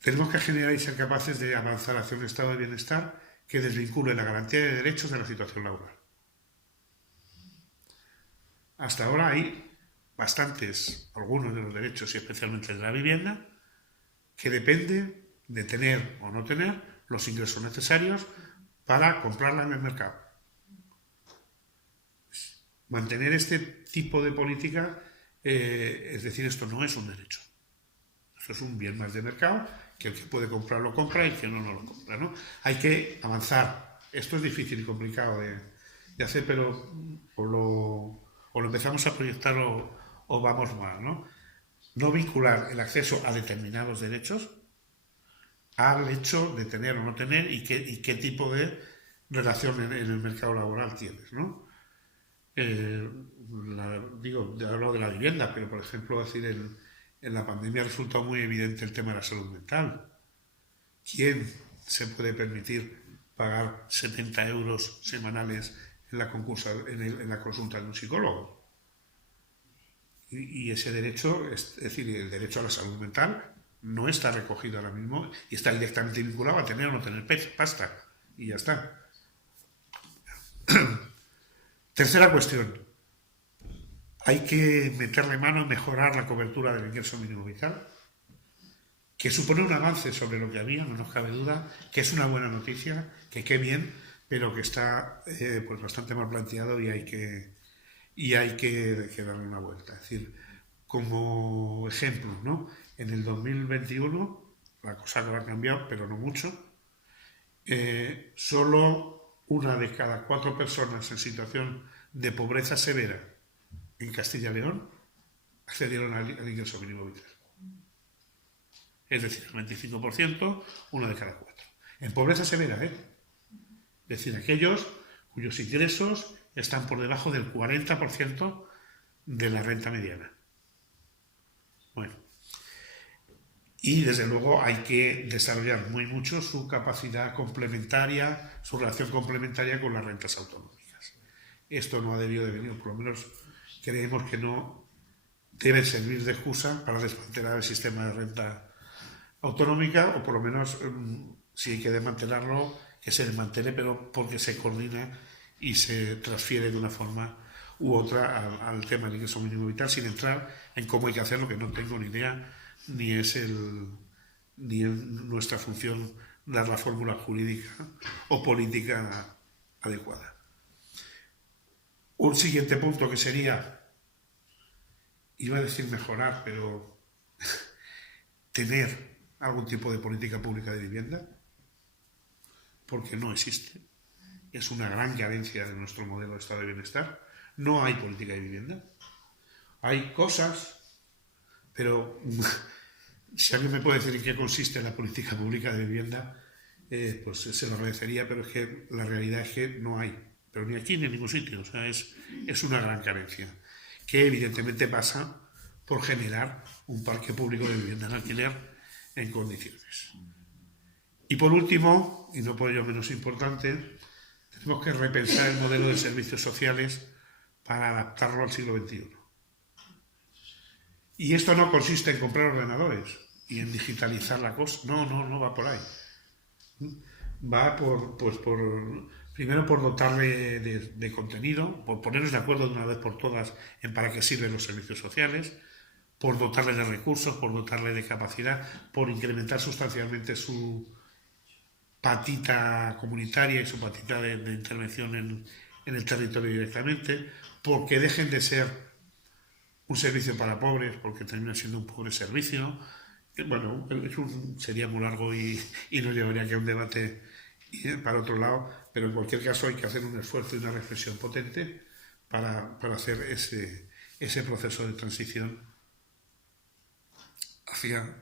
Tenemos que generar y ser capaces de avanzar hacia un estado de bienestar que desvincule la garantía de derechos de la situación laboral. Hasta ahora hay algunos de los derechos, y especialmente de la vivienda, que depende de tener o no tener los ingresos necesarios para comprarla en el mercado. Mantener este tipo de política, es decir, esto no es un derecho. Esto es un bien más de mercado, que el que puede comprar lo compra y el que no lo compra, ¿no? Hay que avanzar. Esto es difícil y complicado de hacer, pero o lo empezamos a proyectar o vamos mal, ¿no? No vincular el acceso a determinados derechos al hecho de tener o no tener y qué tipo de relación en el mercado laboral tienes, ¿no? Hablo de la vivienda, pero por ejemplo, en la pandemia ha resultado muy evidente el tema de la salud mental. ¿Quién se puede permitir pagar 70 euros semanales en la consulta de un psicólogo? Y ese derecho, es decir, el derecho a la salud mental, no está recogido ahora mismo y está directamente vinculado a tener o no tener pasta. Y ya está. Tercera cuestión. Hay que meterle mano en mejorar la cobertura del ingreso mínimo vital, que supone un avance sobre lo que había, no nos cabe duda, que es una buena noticia, que qué bien, pero que está pues bastante mal planteado y hay que darle una vuelta. Es decir, como ejemplo, ¿no? En el 2021, la cosa ha cambiado, pero no mucho, solo 1 de cada 4 personas en situación de pobreza severa en Castilla y León accedieron al ingreso mínimo vital. Es decir, el 25%, 1 de cada 4. En pobreza severa, Es decir, aquellos cuyos ingresos están por debajo del 40% de la renta mediana. Bueno, y desde luego hay que desarrollar muy mucho su capacidad complementaria, su relación complementaria con las rentas autonómicas. Esto no ha debido de venir, por lo menos creemos que no debe servir de excusa para desmantelar el sistema de renta autonómica, o por lo menos si hay que desmantelarlo, que se desmantele, pero porque se coordina y se transfiere de una forma u otra al tema del ingreso mínimo vital, sin entrar en cómo hay que hacerlo, que no tengo ni idea, ni es nuestra función dar la fórmula jurídica o política adecuada. Un siguiente punto que sería, iba a decir mejorar, pero tener algún tipo de política pública de vivienda, porque no existe. Es una gran carencia de nuestro modelo de estado de bienestar. No hay política de vivienda. Hay cosas, pero si alguien me puede decir en qué consiste la política pública de vivienda, pues se lo agradecería, pero es que la realidad es que no hay, pero ni aquí ni en ningún sitio. O sea, es una gran carencia, que evidentemente pasa por generar un parque público de vivienda en alquiler en condiciones. Y por último, y no por ello menos importante, tenemos que repensar el modelo de servicios sociales para adaptarlo al siglo XXI. Y esto no consiste en comprar ordenadores y en digitalizar la cosa. No va por ahí. Va primero por dotarle de contenido, por ponernos de acuerdo de una vez por todas en para qué sirven los servicios sociales, por dotarle de recursos, por dotarle de capacidad, por incrementar sustancialmente su patita comunitaria y su patita de intervención en el territorio directamente, porque dejen de ser un servicio para pobres, porque termina siendo un pobre servicio. Bueno, sería muy largo y nos llevaría aquí a un debate para otro lado, pero en cualquier caso hay que hacer un esfuerzo y una reflexión potente para hacer ese proceso de transición hacia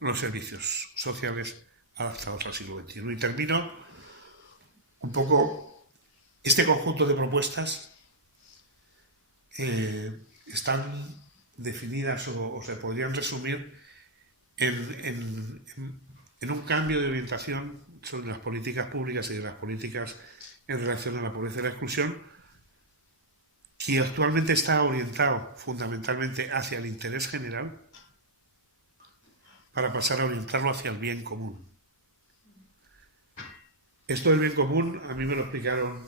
los servicios sociales adaptados al siglo XXI. Y termino un poco, este conjunto de propuestas están definidas o se podrían resumir en un cambio de orientación sobre las políticas públicas y de las políticas en relación a la pobreza y la exclusión, que actualmente está orientado fundamentalmente hacia el interés general para pasar a orientarlo hacia el bien común. Esto del bien común a mí me lo explicaron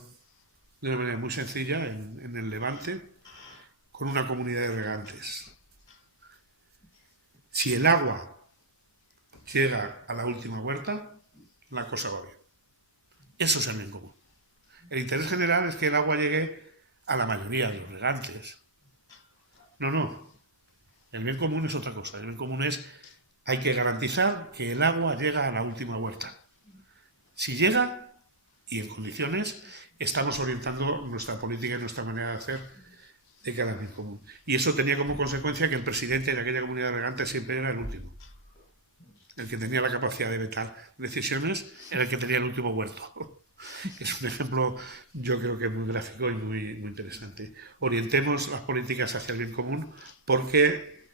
de una manera muy sencilla en el Levante con una comunidad de regantes. Si el agua llega a la última huerta, la cosa va bien. Eso es el bien común. El interés general es que el agua llegue a la mayoría de los regantes. No. El bien común es otra cosa. El bien común es, hay que garantizar que el agua llega a la última huerta. Si llega, y en condiciones, estamos orientando nuestra política y nuestra manera de hacer de cada bien común. Y eso tenía como consecuencia que el presidente de aquella comunidad de regantes siempre era el último. El que tenía la capacidad de vetar decisiones era el que tenía el último huerto. Es un ejemplo, yo creo que muy gráfico y muy interesante. Orientemos las políticas hacia el bien común, porque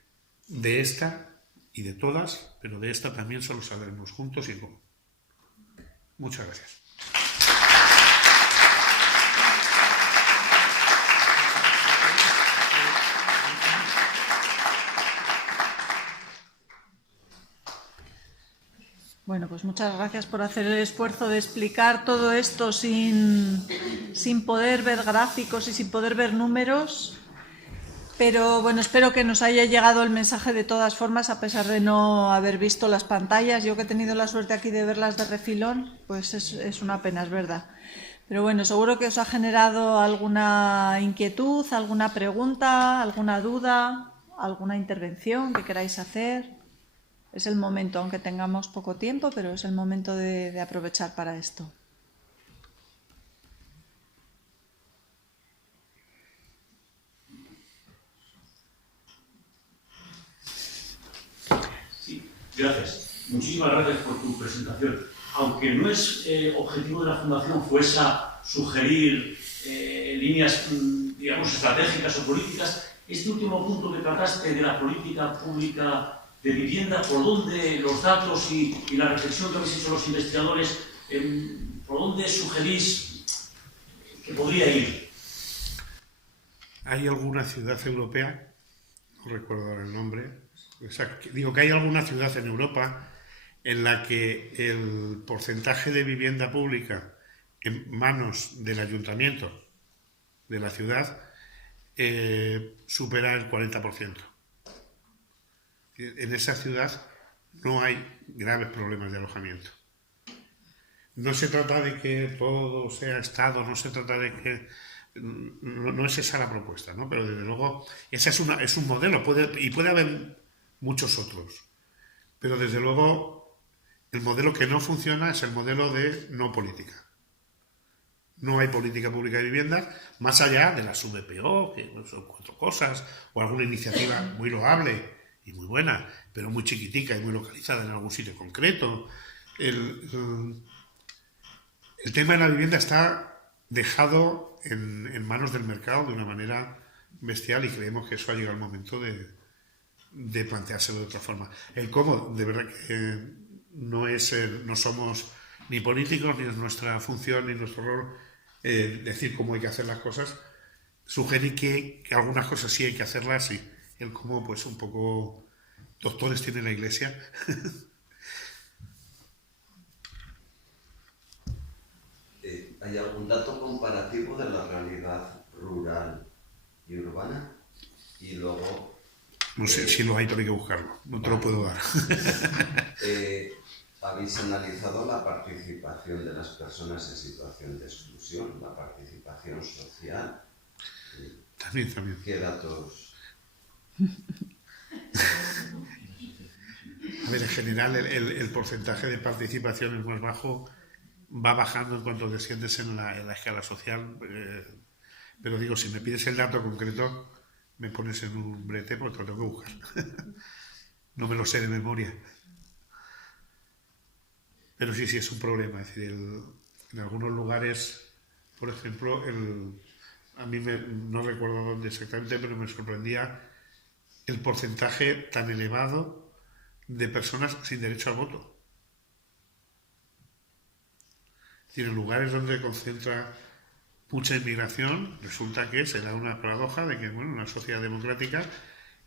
de esta y de todas, pero de esta también solo saldremos juntos y en común. Muchas gracias. Bueno, pues muchas gracias por hacer el esfuerzo de explicar todo esto sin poder ver gráficos y sin poder ver números. Pero bueno, espero que nos haya llegado el mensaje de todas formas, a pesar de no haber visto las pantallas. Yo que he tenido la suerte aquí de verlas de refilón, pues es una pena, es verdad. Pero bueno, seguro que os ha generado alguna inquietud, alguna pregunta, alguna duda, alguna intervención que queráis hacer. Es el momento, aunque tengamos poco tiempo, pero es el momento de aprovechar para esto. Sí, gracias. Muchísimas gracias por tu presentación. Aunque no es objetivo de la Fundación FOESA sugerir líneas, digamos, estratégicas o políticas, este último punto que trataste de la política pública de vivienda, por dónde los datos y la reflexión que habéis hecho los investigadores, por dónde sugerís que podría ir. ¿Hay alguna ciudad europea? No recuerdo ahora el nombre. Digo que hay alguna ciudad en Europa en la que el porcentaje de vivienda pública en manos del ayuntamiento de la ciudad supera el 40%. En esa ciudad no hay graves problemas de alojamiento. No se trata de que todo sea Estado, no se trata de que... No es esa la propuesta, ¿no? Pero desde luego ese es un modelo, puede haber muchos otros. Pero desde luego el modelo que no funciona es el modelo de no política. No hay política pública de vivienda, más allá de las VPO, que son 4 cosas, o alguna iniciativa muy loable y muy buena, pero muy chiquitica y muy localizada en algún sitio concreto. El tema de la vivienda está dejado en manos del mercado de una manera bestial y creemos que eso ha llegado el momento de planteárselo de otra forma. El cómo, de verdad que no somos ni políticos, ni es nuestra función ni nuestro rol decir cómo hay que hacer las cosas. Sugerir que algunas cosas sí hay que hacerlas y el cómo, pues un poco doctores tiene la Iglesia. ¿Hay algún dato comparativo de la realidad rural y urbana? Y luego... No sé si lo hay, pero hay que buscarlo. No te lo puedo dar. ¿Habéis analizado la participación de las personas en situación de exclusión, la participación social? También. ¿Qué datos? A ver, en general el porcentaje de participación es más bajo, va bajando en cuanto desciendes en la escala social, pero digo, si me pides el dato concreto, me pones en un brete porque te lo tengo que buscar. No me lo sé de memoria. Pero sí, es un problema. Es decir, en algunos lugares, por ejemplo, a mí no recuerdo dónde exactamente, pero me sorprendía el porcentaje tan elevado de personas sin derecho al voto. Es decir, en lugares donde concentra mucha inmigración, resulta que se da una paradoja de que, bueno, en una sociedad democrática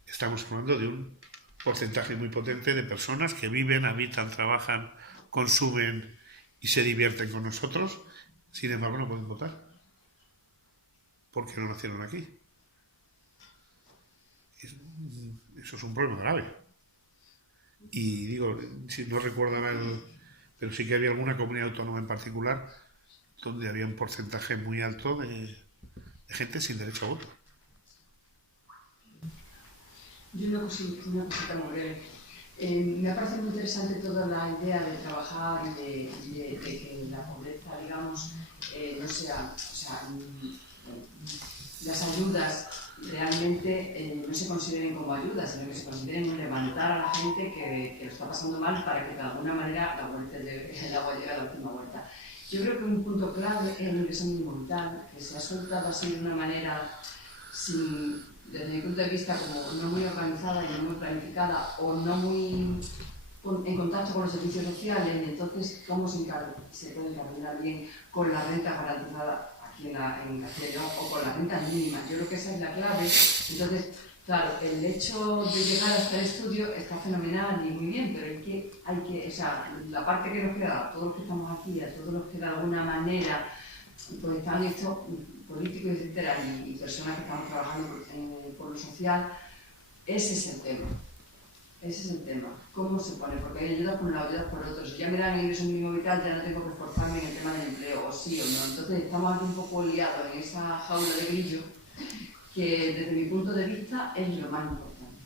estamos hablando de un porcentaje muy potente de personas que viven, habitan, trabajan, consumen y se divierten con nosotros, sin embargo no pueden votar porque no nacieron aquí. Eso es un problema grave. Y digo, si no recuerdo pero sí que había alguna comunidad autónoma en particular donde había un porcentaje muy alto de gente sin derecho a voto. Yo una cosita muy breve. Me ha parecido muy interesante toda la idea de trabajar y de que la pobreza, digamos, no sea, o sea, las ayudas realmente no se consideren como ayudas, sino que se consideren un levantar a la gente que lo está pasando mal para que de alguna manera el agua llegue a la última vuelta. Yo creo que un punto clave es el ingreso mínimo vital, que se ha soltado así de una manera desde mi punto de vista, como no muy organizada y no muy planificada o no muy en contacto con los servicios sociales, y entonces cómo se puede encarrilar bien con la renta garantizada aquí en Castilla y León o con la renta mínima. Yo creo que esa es la clave. Entonces, claro, el hecho de llegar hasta el estudio está fenomenal y muy bien, pero hay que, o sea, la parte que nos queda, a todos los que estamos aquí, a todos los que de alguna manera pues están estos políticos, etcétera, y personas que estamos trabajando por lo social, ese es el tema. Ese es el tema. ¿Cómo se pone? Porque hay ayudas por un lado, ayudas por otro. Si ya me dan el ingreso mínimo vital, ya no tengo que esforzarme en el tema del empleo, o sí o no. Entonces estamos aquí un poco liados en esa jaula de grillo, que desde mi punto de vista es lo más importante.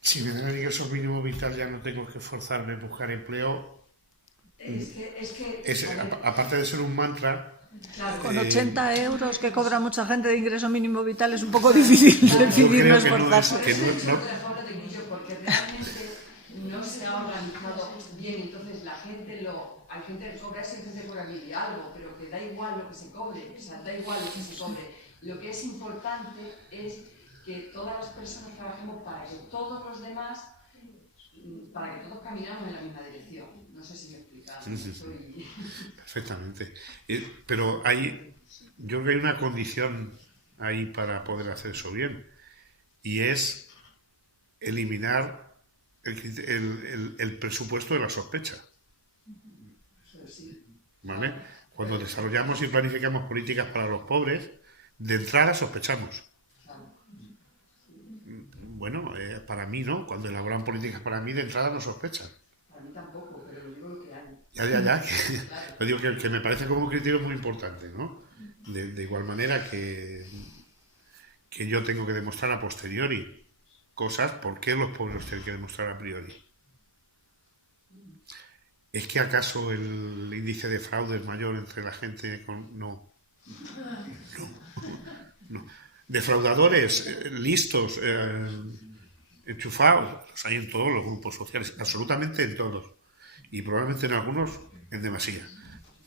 Si me dan el ingreso mínimo vital, ya no tengo que esforzarme en buscar empleo. Aparte de ser un mantra, claro, con 80 euros que cobra mucha gente de ingreso mínimo vital es un poco difícil decidir no esforzarse. Porque realmente no se ha organizado bien, entonces hay gente que cobra eso y gente cobra mil y algo, pero que da igual lo que se cobre, o sea, da igual lo que se cobre. Lo que es importante es que todas las personas trabajemos para que todos los demás, para que todos caminemos en la misma dirección. No sé si me he explicado. Sí. Perfectamente. Pero yo creo que hay una condición ahí para poder hacer eso bien, y es eliminar el presupuesto de la sospecha. ¿Vale? Cuando desarrollamos y planificamos políticas para los pobres, de entrada sospechamos. Bueno, para mí no. Cuando elaboran políticas para mí, de entrada no sospechan. Para mí tampoco, pero lo digo que hay. Ya. Lo digo que me parece como un criterio muy importante, ¿no? De igual manera que yo tengo que demostrar a posteriori cosas, ¿por qué los pobres tienen que demostrar a priori? ¿Es que acaso el índice de fraude es mayor entre la gente con...? No. Defraudadores, listos, enchufados, los hay en todos los grupos sociales, absolutamente en todos. Y probablemente en algunos en demasía.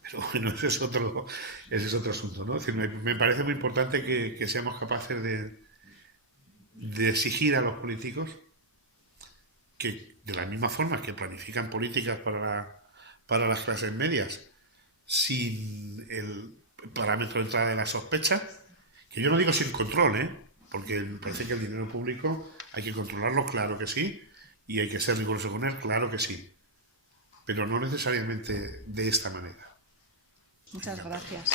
Pero bueno, ese es otro asunto, ¿no? Es decir, me parece muy importante que seamos capaces de exigir a los políticos que, de la misma forma que planifican políticas para las clases medias, sin el parámetro de entrada de la sospecha, que yo no digo sin control, porque me parece que el dinero público hay que controlarlo, claro que sí, y hay que ser riguroso con él, claro que sí, pero no necesariamente de esta manera. Muchas gracias.